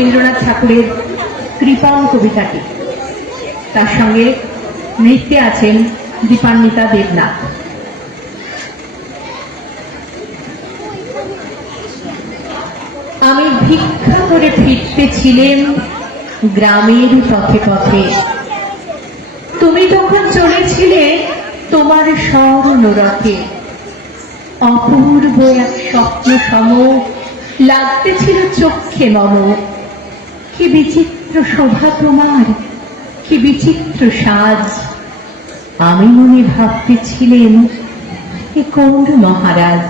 রবীন্দ্রনাথ ঠাকুরের কৃপা কবিতাটি। তার সঙ্গে নৃত্যে আছেন দীপান্বিতা দেবনাথ। আমি ভিক্ষা করে ফিরতেছিলেন গ্রামের পথে পথে, তুমি তখন চলেছিলে তোমার স্বর্ণরথে। অপূর্ব এক স্বপ্ন সম লাগতেছিল চক্ষে মম। কি বিচিত্র শোভা তোমার, কি বিচিত্র সাজ। আমি মনে ভাবতেছিলেন এ কোন মহারাজ।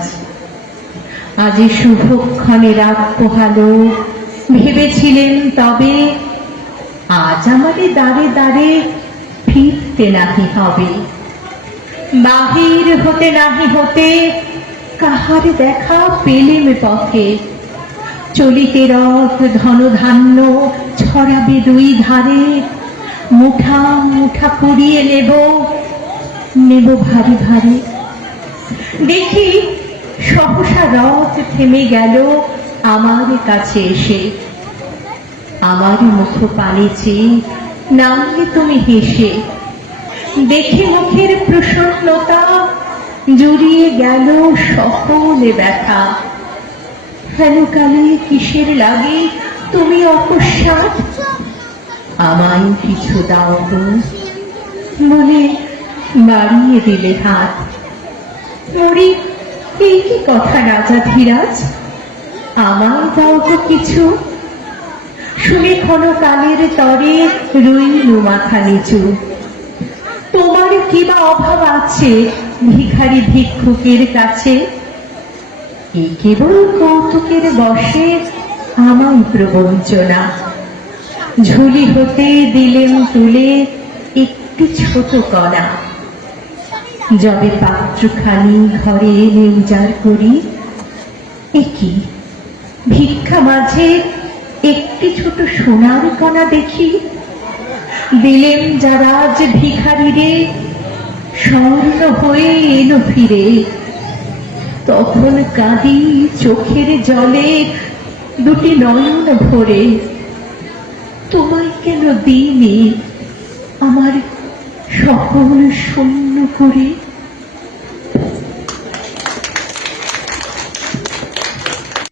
আজ শুভক্ষণে রাত পোহালো, ভেবেছিলেন তবে আজ আমাদের দ্বারে দ্বারে ফিরতে নাহি হবে। বাহির হতে নাহি হতে কাহার দেখা পেলেম পথে। চলিতে রথ ধনধান্য ছড়াবে দুই ধারে। মুঠা মুঠা কুড়িয়ে নেব নেব ভারী ভারী। দেখি সহসা রথ থেমে গেল আমার কাছে এসে। আমার মুখ পানে চেয়ে নামলে তুমি হেসে। দেখে মুখের প্রসন্নতা জুড়িয়ে গেল সকলে ব্যথা। হেন কালে কিসের লাগে তুমি অকস্মাৎ, আমায় কিছু দাও তো বলে বাড়িয়ে দিলে হাত। মরি এই কি কথা রাজা ধীরাজ, আমায় দাও তো কিছু। শুনে ক্ষণকালের তরে রইল মাথা নিচু। তোমার কিবা অভাব আছে ভিখারি ভিক্ষুকের কাছে? এই কেবল কৌতুকের বসে আমায় প্রবঞ্চনা। ঝুলি হতে দিলেন তুলে একটি ছোট কণা। যবে পাত্রখানি ঘরে এনে উজাড় করি, একই ভিক্ষা মাঝে একটি ছোট সোনার কণা দেখি। দিলেন যারা যে ভিখারিরে স্বর্ণ হয়ে এলো ফিরে। তখন কাঁদি চোখের জলে দুটি নয়ন ভরে। তোমায় কেন দিইনি আমার সকল শূন্য করে।